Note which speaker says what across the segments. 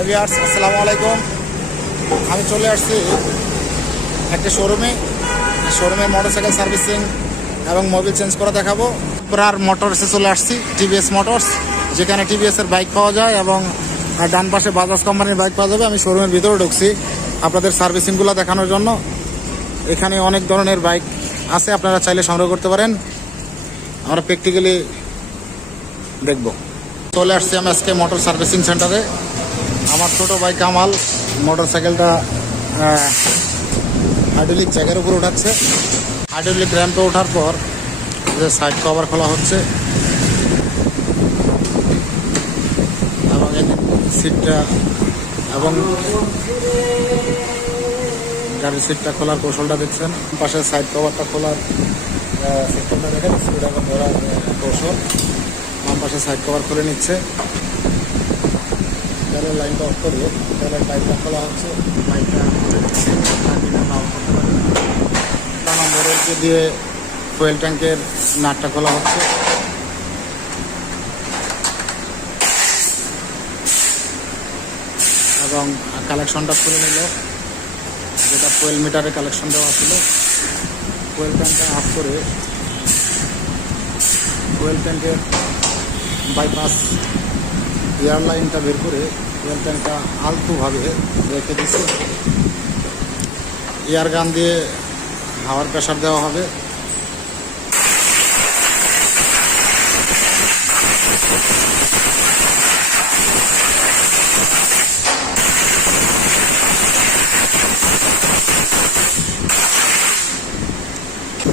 Speaker 1: Hello viewers আসসালামু আলাইকুম আমি চলে আসছি একটা শোরুমে শোরুমে মোটরসাইকেল সার্ভিসিং এবং মোবিল চেঞ্জ করা দেখাবো। প্রার মোটরসে চলে আসছি টিভিএস মোটরস যেখানে টিভিএসের বাইক পাওয়া যায় এবং ডান পাশে বাজাজ কোম্পানির বাইক পাওয়া যাবে। আমি শোরুমের ভিতরে ঢুকছি আপনাদের সার্ভিসিংগুলো দেখানোর জন্য। এখানে অনেক ধরনের বাইক আছে, আপনারা চাইলে সংগ্রহ করতে পারেন। আমরা প্র্যাকটিক্যালি দেখব। চলে আসছি আমি আজকে মোটর সার্ভিসিং সেন্টারে আমার ছোট ভাই কামাল মোটর সাইকেলটা হাইড্রোলিক জ্যাকের উপর উঠাচ্ছে। হাইড্রোলিক র্যাম্পে ওঠার পর যে সাইড কভার খোলা হচ্ছে, এবং সিটটা এবং গাড়ির সিটটা খোলার কৌশলটা দেখছেন। পাশের সাইড কভারটা খোলার সিস্টেমটা দেখেন স্ক্রুড্রাইভার ধরার কৌশল। বাম পাশে সাইড কভার খুলে নিচ্ছে। তেলের লাইনটা অফ করে তেলের পাইপটা খোলা হচ্ছে। যে দিয়ে ফুয়েল ট্যাঙ্কের নাটটা খোলা হচ্ছে। এবং কালেকশনটা খুলে নিল। যেটা ফুয়েল মিটারের কালেকশন দেওয়া ছিল। ফুয়েল ট্যাঙ্কটা আপ করে ফুয়েল ট্যাঙ্কের বাইপাস এয়ার লাইনটা বের করে এয়ার ট্যাঙ্কটা আলতুভাবে রেখে দিচ্ছে। এয়ার গান দিয়ে হাওয়ার প্রেশার দেওয়া হবে।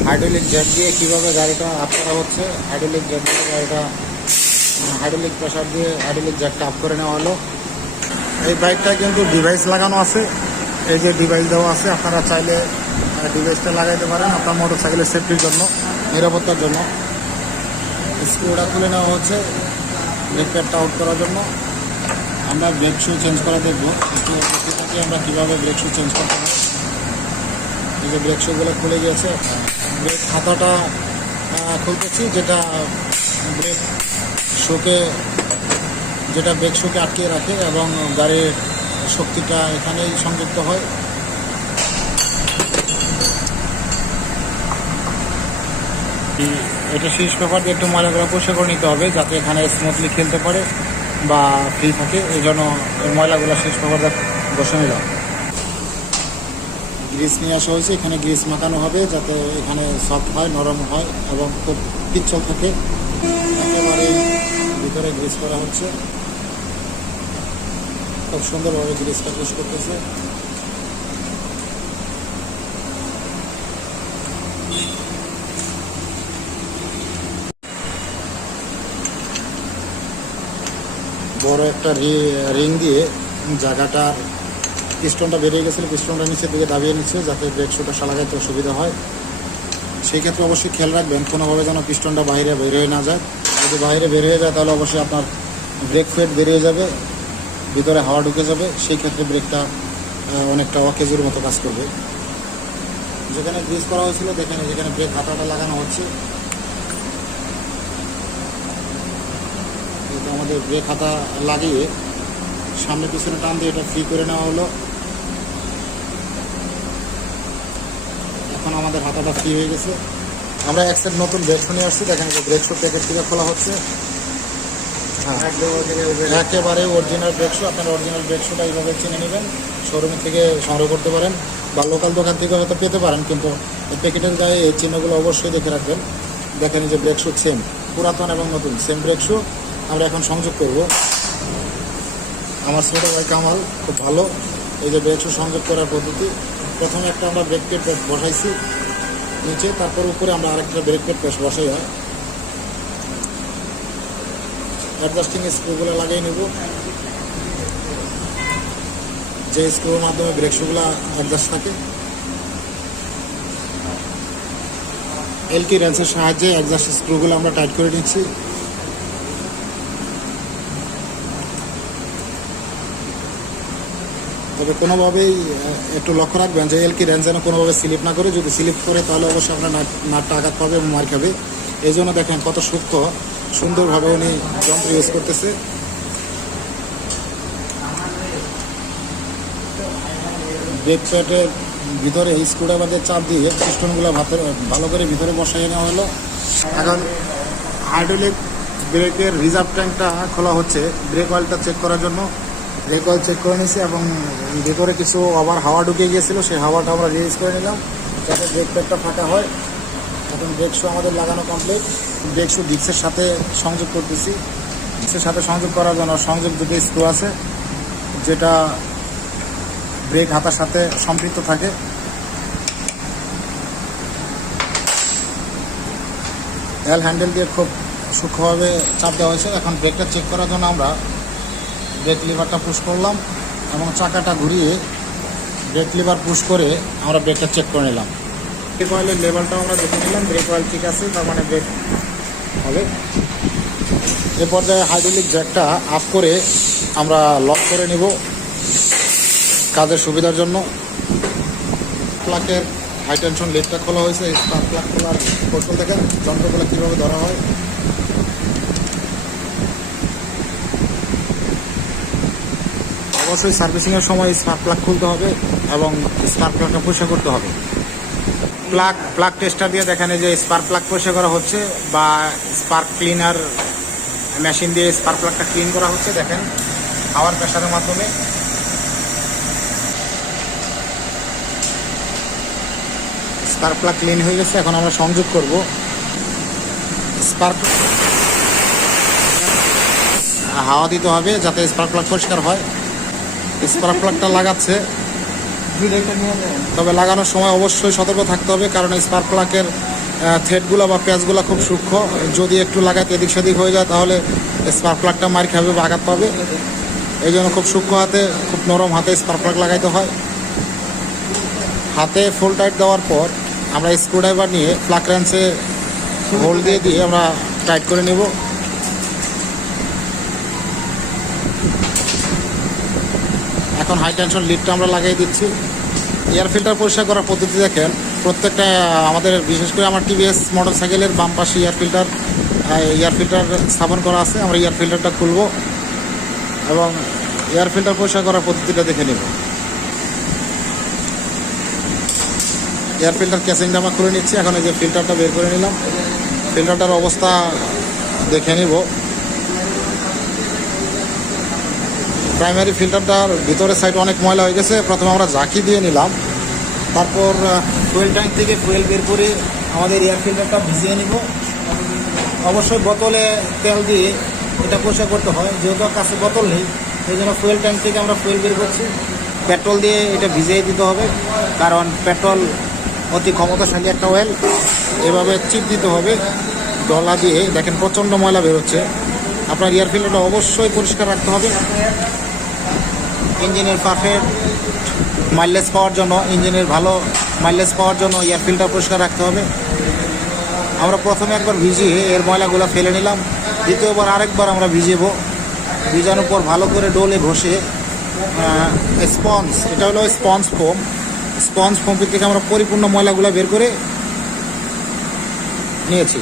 Speaker 1: হাইড্রোলিক জ্যাক দিয়ে কীভাবে গাড়িটা আপ করা হচ্ছে? হাইড্রোলিক জ্যাক দিয়ে গাড়িটা হাইড্রোলিক প্রেশার দিয়ে হাইড্রোলিক জ্যাকটা আপ করে নেওয়া হলো। এই বাইকটা কিন্তু ডিভাইস লাগানো আছে। এই যে ডিভাইস দেওয়া আছে, আপনারা চাইলে ডিভাইসটা লাগাইতে পারেন আপনার মোটর সাইকেলের সেফটির জন্য, নিরাপত্তার জন্য। স্ক্রুটা খুলে নেওয়া হচ্ছে ব্রেক প্যাডটা আউট করার জন্য। আমরা ব্রেক শু চেঞ্জ করা দেখব। আমরা কীভাবে ব্রেক শু চেঞ্জ করতে পারি। এই যে ব্রেক শুগুলো খুলে গিয়েছে। ব্রেক খাতাটা খুলতেছি, যেটা ব্রেক শোকে যেটা ব্রেক শোকে আটকিয়ে রাখে এবং গাড়ির শক্তিটা এখানেই সংযুক্ত হয়। এটা শীষ পেপার দিয়ে একটু ময়লাগুলো পরিষ্কার করে নিতে হবে যাতে এখানে স্মুথলি খেলতে পারে বা ফ্রি থাকে এই জন্য এই ময়লাগুলো শীষ পেপার দিয়ে বসে নিলাম গ্রিস নিয়ে আসা হয়েছে এখানে গ্রিস মাখানো হবে যাতে এখানে সফট হয় নরম হয় এবং খুব পিচ্ছল থাকে। ভিতরে গ্রিস করা হচ্ছে। খুব সুন্দরভাবে গ্রিসটা পেশ করতেছে। বড় একটা রিং দিয়ে জায়গাটার পিস্টনটা বেরিয়ে গেছিল, পিস্টনটা নিচের দিকে দাবিয়ে নিচ্ছে যাতে ব্রেক শুটা সালাগাইতে সুবিধা হয়। সেই ক্ষেত্রে অবশ্যই খেয়াল রাখবেন, কোনোভাবে যেন পিস্টনটা বাইরে বের হয়ে না যায়। যদি বাইরে বের হয়ে যায়, তাহলে অবশ্যই আপনার ব্রেক ফেট বেরিয়ে যাবে, ভিতরে হাওয়া ঢুকে যাবে। সেই ক্ষেত্রে ব্রেকটা অনেকটা অকেজের মতো কাজ করবে। যেখানে গ্রিজ করা হয়েছিল, দেখেন যেখানে ব্রেক হাতাটা লাগানো হচ্ছে। আমাদের ব্রেক হাতা লাগিয়ে সামনে পিছনে টান দিয়ে এটা ফ্রি করে নেওয়া হলো। এখন আমাদের হাতাটা ফ্রি হয়ে গেছে। আমরা এক সেট নতুন ব্রেক শু নিয়ে আসছি দেখেন যে ব্রেক শু প্যাকেট থেকে খোলা হচ্ছে। হ্যাঁ। একেবারে অরিজিনাল ব্রেক শু আপনার অরিজিনাল ব্রেক শুটা এইভাবে চিনে নেবেন শোরুম থেকে সংগ্রহ করতে পারেন বা লোকাল দোকান থেকে হয়তো পেতে পারেন কিন্তু এই প্যাকেটের গায়ে এই চিহ্নগুলো অবশ্যই দেখে রাখবেন। দেখেন যে ব্রেক শু সেম পুরাতন এবং নতুন সেম ব্রেক শু আমরা এখন সংযোগ করব। আমার ছোট ভাই কামাল খুব ভালো। এই যে ব্রেক শু সংযোগ করার পদ্ধতি প্রথমে একটা আমরা ব্রেক পেট বসাইছি। নিচে, তারপর উপরে আমরা আরেকটা ব্রেক প্লেট পেশ বসাই হয়। অ্যাডজাস্টিং স্ক্রুগুলো লাগিয়ে নেব। যে স্ক্রুর মাধ্যমে ব্রেক শুগুলো অ্যাডজাস্ট থাকে। এলটি রেন্সের সাহায্যে অ্যাডজাস্ট স্ক্রুগুলো আমরা টাইট করে নিচ্ছি। তবে কোনোভাবেই একটু লক্ষ্য রাখবেন যে এলকি রেঞ্জ যেন কোনোভাবে স্লিপ না করে, যদি স্লিপ করে তাহলে অবশ্যই আপনার নাটটা আঘাত পাবে এবং মার খাবে। এই জন্য দেখেন কত সূক্ষ্ম সুন্দরভাবে উনি যন্ত্র ইউজ করতেছে। ব্রেক প্যাডের ভিতরে স্ক্রুড্রাইভার দিয়ে চাপ দিয়ে পিস্টনগুলো ভালো করে ভিতরে বসাই নেওয়া হলো। এখন হাইড্রোলিক ব্রেকের রিজার্ভ ট্যাঙ্কটা খোলা হচ্ছে ব্রেক অয়েলটা চেক করার জন্য। অয়েল চেক করে নিয়েছি এবং ভেতরে কিছু আবার হাওয়া ঢুকে গিয়েছিল, সেই হাওয়াটা আমরা রিলিজ করে নিলাম। যাতে ব্রেক প্যাডটা ফাটা হয়। এখন ব্রেক শু আমাদের লাগানো কমপ্লিট ব্রেক শু ডিক্সের সাথে সংযোগ করতেছি। ডিক্সের সাথে সংযোগ করার জন্য সংযোগ দুটো স্ক্রু আছে, যেটা ব্রেক হাতার সাথে সম্পৃক্ত থাকে। এল হ্যান্ডেল দিয়ে খুব সূক্ষ্মভাবে চাপ দেওয়া হয়েছে। এখন ব্রেকটা চেক করার জন্য আমরা ব্রেক লিভারটা পুশ করলাম এবং চাকাটা ঘুরিয়ে ব্রেক লিভার পুশ করে আমরা ব্রেকটা চেক করে নিলাম। ব্রেক অয়েলের লেভেলটা আমরা দেখে নিলাম ব্রেক অয়েল ঠিক আছে তার মানে ব্রেক হবে। এ পর্যায়ে হাইড্রোলিক জ্যাকটা আপ করে আমরা লক করে নিব কাজের সুবিধার জন্য। প্লাকের হাই টেনশন লিডটা খোলা হয়েছে স্পার্ক প্লাক খোলার কৌশল দেখেন যন্ত্রগুলো কীভাবে ধরা হয়। অবশ্যই সার্ভিসিংয়ের সময় স্পার্ক প্লাগ খুলতে হবে এবং স্পার্ক প্লাগটা পরিষ্কার করতে হবে। প্লাগ প্লাগ টেস্টার দিয়ে দেখেন যে স্পার্ক প্লাগ পরিষ্কার করা হচ্ছে বা স্পার্ক ক্লিনার মেশিন দিয়ে স্পার্ক প্লাগটা ক্লিন করা হচ্ছে, দেখেন হাওয়ার প্রেশারের মাধ্যমে। স্পার্ক প্লাগ ক্লিন হয়ে গেছে, এখন আমরা সংযোগ করব। স্পার্ক হাওয়া দিতে হবে যাতে স্পার্ক প্লাগ পরিষ্কার হয়। স্পার্ক প্লাগটা লাগাচ্ছে। তবে লাগানোর সময় অবশ্যই সতর্ক থাকতে হবে, কারণ স্পার্ক প্লাগের থ্রেডগুলো বা প্যাচগুলো খুব সূক্ষ্ম। যদি একটু লাগাতে এদিক সেদিক হয়ে যায়, তাহলে স্পার্ক প্লাগটা মার খাবে বা আঘাত পাবে। এই জন্য খুব সূক্ষ্ম হাতে, খুব নরম হাতে স্পার্ক প্লাগ লাগাইতে হয়। হাতে ফুল টাইট দেওয়ার পর আমরা স্ক্রুড্রাইভার নিয়ে প্লাগ র্যান্সে হোল দিয়ে দিয়ে আমরা টাইট করে নেব। এখন হাই টেনশন লিডটা আমরা লাগিয়ে দিচ্ছি। এয়ার ফিল্টার পরিষ্কার করার পদ্ধতি দেখেন, প্রত্যেকটা, আমাদের বিশেষ করে আমার টিভিএস মোটর সাইকেলের বাম পাশে এয়ার ফিল্টার এয়ার ফিল্টার স্থাপন করা আছে, আমরা এয়ার ফিল্টারটা খুলব এবং এয়ার ফিল্টার পরিষ্কার করার পদ্ধতিটা দেখে নেব। এয়ার ফিল্টার ক্যাসিংটা আমরা খুলে নিচ্ছি, এখন এই যে ফিল্টারটা বের করে নিলাম। ফিল্টারটার অবস্থা দেখে নিব। প্রাইমারি ফিল্টারটার ভিতরের সাইড অনেক ময়লা হয়ে গেছে। প্রথমে আমরা জাকি দিয়ে নিলাম। তারপর ফুয়েল ট্যাঙ্ক থেকে ফুয়েল বের করে আমাদের এয়ার ফিল্টারটা ভিজিয়ে নিব। অবশ্যই বোতলে তেল দিয়ে এটা পরিষ্কার করতে হয়। যেহেতু কাছে বোতল নেই, সেই জন্য ফুয়েল ট্যাঙ্ক থেকে আমরা ফুয়েল বের করছি। পেট্রোল দিয়ে এটা ভিজিয়ে দিতে হবে। কারণ পেট্রোল অতি ক্ষমতাশালী একটা অয়েল এভাবে চিপ দিতে হবে। ডলা দিয়ে দেখেন প্রচণ্ড ময়লা বেরোচ্ছে। আপনার এয়ার ফিল্টারটা অবশ্যই পরিষ্কার রাখতে হবে। ইঞ্জিনের পারফেক্ট মাইলেজ পাওয়ার জন্য, ইঞ্জিনের ভালো মাইলেজ পাওয়ার জন্য এয়ার ফিল্টার পরিষ্কার রাখতে হবে। আমরা প্রথমে একবার ভিজিয়ে এর ময়লাগুলো ফেলে নিলাম, দ্বিতীয়বার আরেকবার আমরা ভিজাব ভিজানোর পর ভালো করে ডোলে ঘষে স্পঞ্জ এটা হলো স্পঞ্জ ফোম স্পঞ্জ ফোম থেকে আমরা পরিপূর্ণ ময়লাগুলো বের করে নিয়েছি।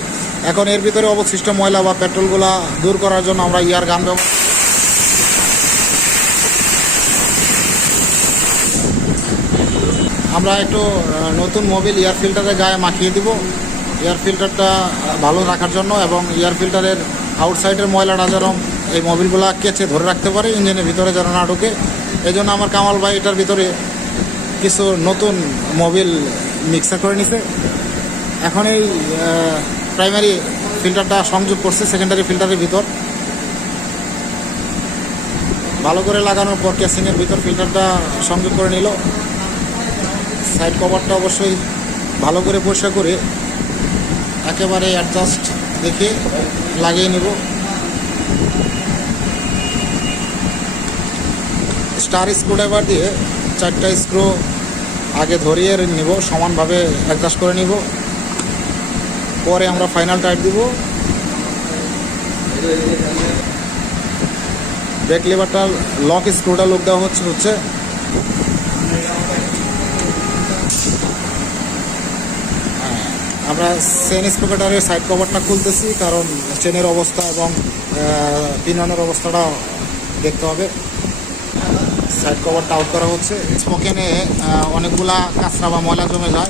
Speaker 1: এখন এর ভিতরে অবশিষ্ট ময়লা বা পেট্রোলগুলা দূর করার জন্য আমরা ইয়ার গান ব্যবহার আমরা একটু নতুন মোবিল এয়ার ফিল্টারে গায়ে মাখিয়ে দিব। এয়ার ফিল্টারটা ভালো রাখার জন্য এবং এয়ার ফিল্টারের আউটসাইডের ময়লাটা যেন এই মোবিলগুলো কেচে ধরে রাখতে পারে ইঞ্জিনের ভিতরে যেন না ঢুকে। এই জন্য আমার কামাল ভাই এটার ভিতরে কিছু নতুন মোবিল মিক্সার করে নিছে। এখন এই প্রাইমারি ফিল্টারটা সংযোগ করছে সেকেন্ডারি ফিল্টারের ভিতর। ভালো করে লাগানোর পর ক্যাসিংয়ের ভিতর ফিল্টারটা সংযোগ করে নিল। সাইড কভারটা অবশ্যই ভালো করে পরিষ্কার করে একেবারে অ্যাডজাস্ট দেখে লাগিয়ে নেব। স্টার স্ক্রুড্রাইভার দিয়ে চারটা স্ক্রু আগে ধরিয়ে নিব, সমানভাবে অ্যাডজাস্ট করে নিব। পরে আমরা ফাইনাল টাইট দিব। ব্রেক লিভারটার লক স্ক্রুটা লোক দেওয়া হচ্ছে হচ্ছে আমরা চেন স্পোকেটারের সাইড কভারটা খুলতেছি, কারণ চেনের অবস্থা এবং পিনানোর অবস্থাটা দেখতে হবে। সাইড কভারটা আউট করা হচ্ছে। স্পোকেনে অনেকগুলা কাঁচরা বা ময়লা জমে যায়।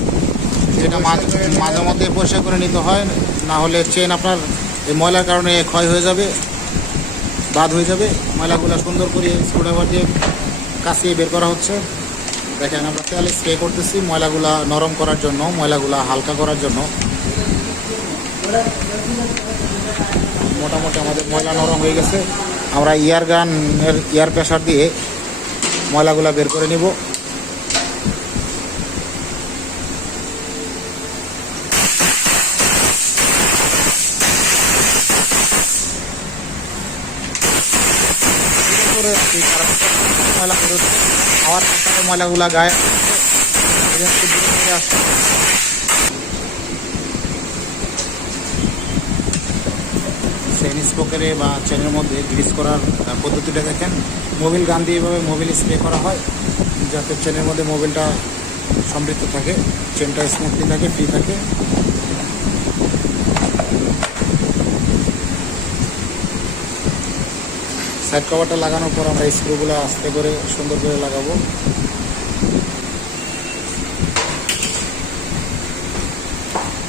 Speaker 1: যেটা মাঝ- মাঝে মধ্যে পরিষ্কার করে নিতে হয়, না হলে চেন আপনার এই ময়লার কারণে ক্ষয় হয়ে যাবে, বাদ হয়ে যাবে। ময়লাগুলো সুন্দর করে স্ক্রুড্রাইভার দিয়ে কাছিয়ে বের করা হচ্ছে। দেখেন, আমরা তেল স্প্রে করতেছি ময়লাগুলা নরম করার জন্য, ময়লাগুলা হালকা করার জন্য। মোটামুটি আমাদের ময়লা নরম হয়ে গেছে। আমরা ইয়ার গানের ইয়ার প্রেশার দিয়ে ময়লাগুলা বের করে নিব। ময়লা করে পর ময়লাগুলা গায়ে আসছে। চেন স্পোকেরে বা চেনের মধ্যে গ্রিস করার পদ্ধতিটা দেখেন মোবিল গান দিয়ে এভাবে মোবিল স্প্রে করা হয়, যাতে চেনের মধ্যে মোবিলটা সমৃদ্ধ থাকে, চেনটা স্মুথলি থাকে ফ্রি থাকে সাইড কভারটা লাগানোর পর আমরা স্ক্রুগুলো আস্তে করে সুন্দর করে লাগাবো।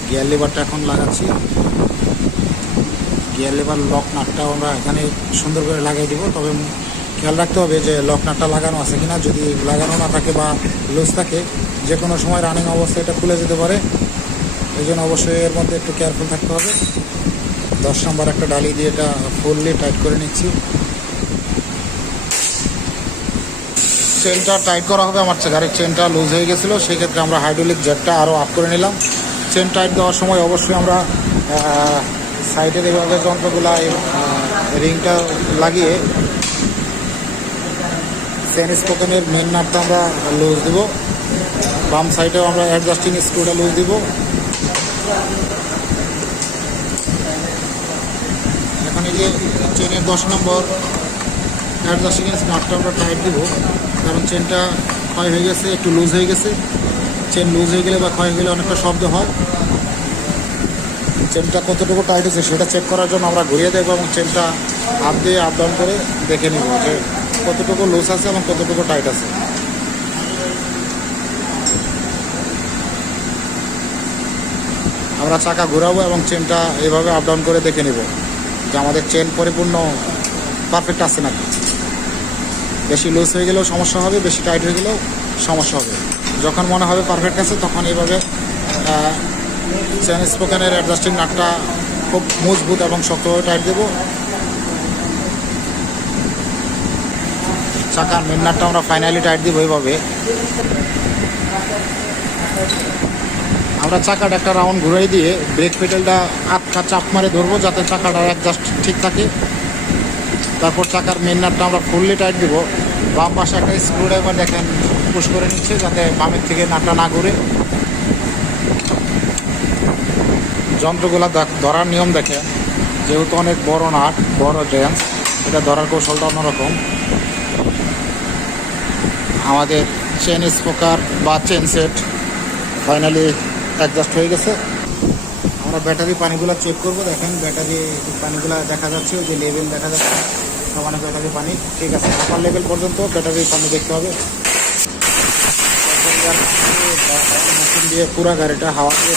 Speaker 1: গিয়ার লিভারটা এখন লাগাচ্ছি। গিয়ার লিভার লক নাটটাও আমরা এখানে সুন্দর করে লাগিয়ে দিব। তবে খেয়াল রাখতে হবে যে লক নাটটা লাগানো আছে কিনা। যদি লাগানো না থাকে বা লুজ থাকে যে কোনো সময় রানিং অবস্থায় এটা খুলে যেতে পারে। এই জন্য অবশ্যই এর মধ্যে একটু কেয়ারফুল থাকতে হবে। দশ নম্বর একটা ডালি দিয়ে এটা ফুললি টাইট করে নিচ্ছি। চেনটা টাইট করা হবে, আমার গাড়ির চেনটা লুজ হয়ে গেছিল, সেক্ষেত্রে আমরা হাইড্রোলিক জেটটা আরও আপ করে নিলাম। চেন টাইট দেওয়ার সময় অবশ্যই আমরা সাইডের এভাবে যন্ত্রগুলা রিংটা লাগিয়ে চেন স্পোকেনের মেন নাটটা আমরা লুজ দেবো। বাম সাইডেও আমরা অ্যাডজাস্টিং স্ক্রুটা লুজ দিব। এখন এই যে চেনের দশ নম্বর অ্যাডজাস্টিং নাটটা আমরা টাইট দিব। চেনটা ক্ষয় হয়ে গেছে, একটু লুজ হয়ে গেছে। চেন লুজ হয়ে গেলে বা ক্ষয় হয়ে গেলে অনেকটা শব্দ হয়। চেনটা কতটুকু টাইট হয়েছে সেটা চেক করার জন্য আমরা ঘুরিয়ে দেখব এবং চেনটা হাত দিয়ে আপ ডাউন করে দেখে নিব যে কতটুকু লুজ আছে এবং কতটুকু টাইট আছে। আমরা চাকা ঘোরাবো এবং চেনটা এভাবে আপ ডাউন করে দেখে নিব যে আমাদের চেন পরিপূর্ণ পারফেক্ট আছে নাকি। বেশি লুজ হয়ে গেলেও সমস্যা হবে, বেশি টাইট হয়ে গেলেও সমস্যা হবে। যখন মনে হবে পারফেক্ট আছে, তখন এইভাবে চেন স্পোকেনের অ্যাডজাস্টিং নাটটা খুব মজবুত এবং শক্তভাবে টাইট দেবো। চাকার মেন নাটটা আমরা ফাইনালি টাইট দিব এইভাবে। আমরা চাকাটা একটা রাউন্ড ঘুরাই দিয়ে ব্রেক পেডেলটা আটটা চাপ মারে ধরবো, যাতে চাকাটা অ্যাডজাস্ট ঠিক থাকে। তারপর চাকার মেন নাটটা আমরা ফুললি টাইট দিব। বাম পাশে একটা স্ক্রু ড্রাইভার দেখেন পুশ করে নিচ্ছে যাতে বামের থেকে নাটটা না ঘুরে। যন্ত্রগুলা ধরার নিয়ম দেখেন, যেহেতু অনেক বড় নাট বড় ড্যান্স এটা ধরার কৌশলটা অন্যরকম। আমাদের চেন স্পোকার বা চেন সেট ফাইনালি অ্যাডজাস্ট হয়ে গেছে। আমরা ব্যাটারি পানিগুলো চেক করব, দেখেন ব্যাটারি পানিগুলো দেখা যাচ্ছে, ওই যে লেভেল দেখা যাচ্ছে, সমানে ব্যাটারি পানি, ঠিক আছে আপার লেভেল পর্যন্ত ব্যাটারি পানি দেখতে হবে। মেশিন দিয়ে পুরো গাড়িটা হাওয়া দিয়ে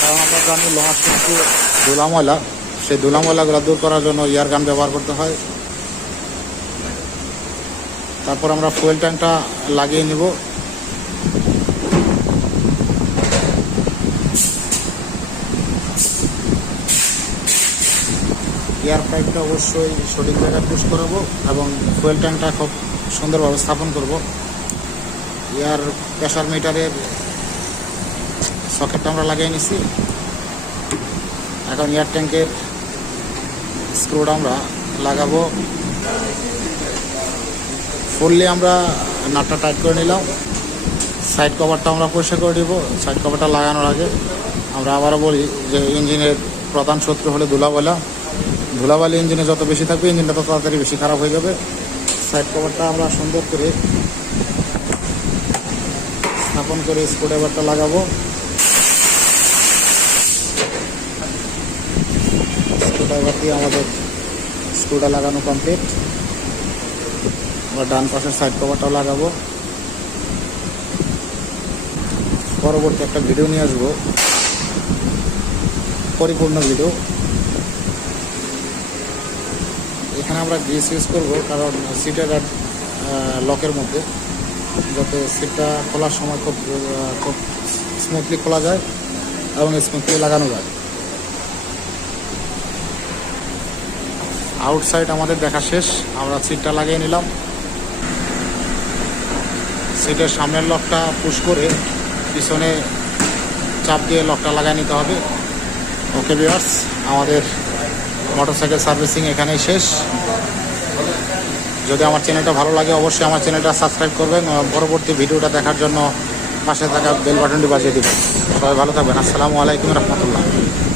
Speaker 1: কারণ আমরা জানি লোহা কিন্তু ধুলাময়লা, সেই ধুলাময়লাগুলো দূর করার জন্য ইয়ার গান ব্যবহার করতে হয়। তারপর আমরা ফুয়েল ট্যাঙ্কটা লাগিয়ে নিব। এয়ার পাইপটা অবশ্যই সঠিক জায়গায় পুশ করাবো এবং ফুয়েল ট্যাঙ্কটা খুব সুন্দরভাবে স্থাপন করব। এয়ার প্রেশার মিটারের সকেটটা আমরা লাগিয়ে নিছি। এখন এয়ার ট্যাঙ্কের স্ক্রুটা আমরা লাগাবো। ফুললি আমরা নাটটা টাইট করে নিলাম। সাইড কভারটা আমরা পরিষ্কার করে দিব সাইড কভারটা লাগানোর আগে আমরা আবারও বলি যে ইঞ্জিনের প্রধান শত্রু হলো ধুলাবালা। ধুলাবালি ইঞ্জিনে যত বেশি থাকবে, ইঞ্জিনটা তত তাড়াতাড়ি বেশি খারাপ হয়ে যাবে। সাইড কভারটা আমরা সুন্দর করে স্থাপন করে স্ক্রুড্রাইভারটা লাগাবো। স্ক্রুড্রাইভার দিয়ে আমাদের স্ক্রুটা লাগানো কমপ্লিট আমরা ডান পাশের সাইড কভারটাও লাগাবো। পরবর্তী একটা ভিডিও নিয়ে আসব। পরিপূর্ণ ভিডিও এখানে আমরা গ্রিস ইউজ করব, কারণ সিটের আর লকের মধ্যে, যাতে সিটটা খোলার সময় খুব খুব স্মুথলি খোলা যায় এবং স্মুথলি লাগানো যায়। আউটসাইড আমাদের দেখা শেষ, আমরা সিটটা লাগিয়ে নিলাম। সিটের সামনের লকটা পুশ করে পিছনে চাপ দিয়ে লকটা লাগাই নিতে হবে। ওকে বিয়ার্স আমাদের মোটরসাইকেল সার্ভিসিং এখানেই শেষ। যদি আমার চ্যানেলটা ভালো লাগে, অবশ্যই আমার চ্যানেলটা সাবস্ক্রাইব করবেন পরবর্তী ভিডিওটা দেখার জন্য পাশে থাকা বেল বাটনটি বাজিয়ে দেবেন। সবাই ভালো থাকবেন। আসসালামু আলাইকুম রহমতুল্লাহ।